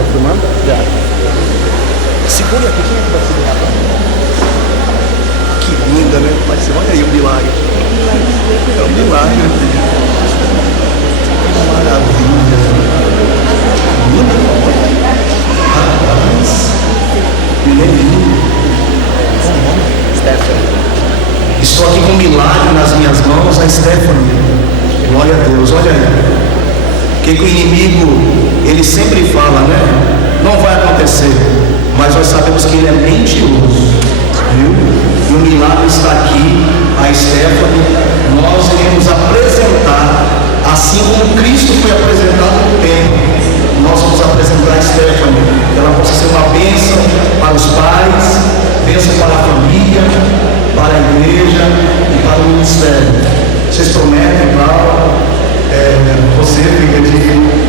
Tá filmando? Já. Segura aqui, quem é que vai segurar? Que linda, né? Pai, você olha aí o milagre. É um milagre. Maravilha. Rapaz. Stephanie. Estou aqui com um milagre nas minhas mãos, a Stephanie. Glória a Deus, olha aí. Que o inimigo, ele sempre fala, né? Não vai acontecer. Mas nós sabemos que ele é mentiroso. Viu? E o milagre está aqui, a Stephanie. Nós iremos apresentar, assim como Cristo foi apresentado no templo. Nós vamos apresentar a Stephanie, que ela possa ser uma bênção para os pais, bênção para a família, para a igreja e para o ministério. Vocês prometem, Paulo, você fica de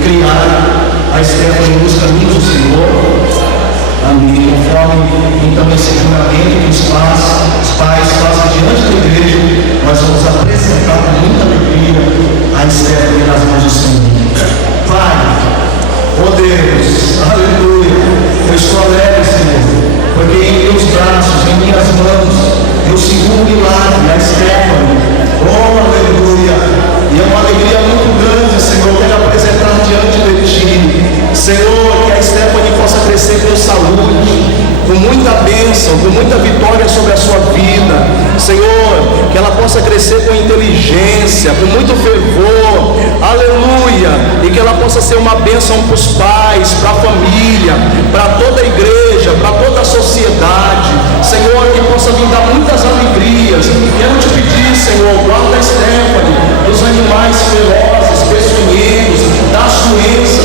criar a Stephanie nos caminhos do Senhor? Amém. Conforme então esse juramento que os pais fazem diante da igreja, nós vamos apresentar com muita alegria a Stephanie nas mãos do Senhor. Pai, oh Deus, aleluia, eu estou alegre, Senhor, porque em meus braços, em minhas mãos, eu seguro o milagre, a Stephanie. Oh, aleluia, e é uma alegria muito grande, Senhor, eu quero apresentar diante de Ti, Senhor, que a Stephanie possa crescer com saúde, com muita bênção, com muita vitória sobre a sua vida, Senhor, que ela possa crescer com inteligência, com muito fervor, aleluia, e que ela possa ser uma bênção para os pais, para a família, para toda a igreja, para toda a sociedade, Senhor, que possa vir dar muitas alegrias. Quero te pedir, Senhor, guarda a Stephanie dos animais ferozes, peçonhentos, das doenças,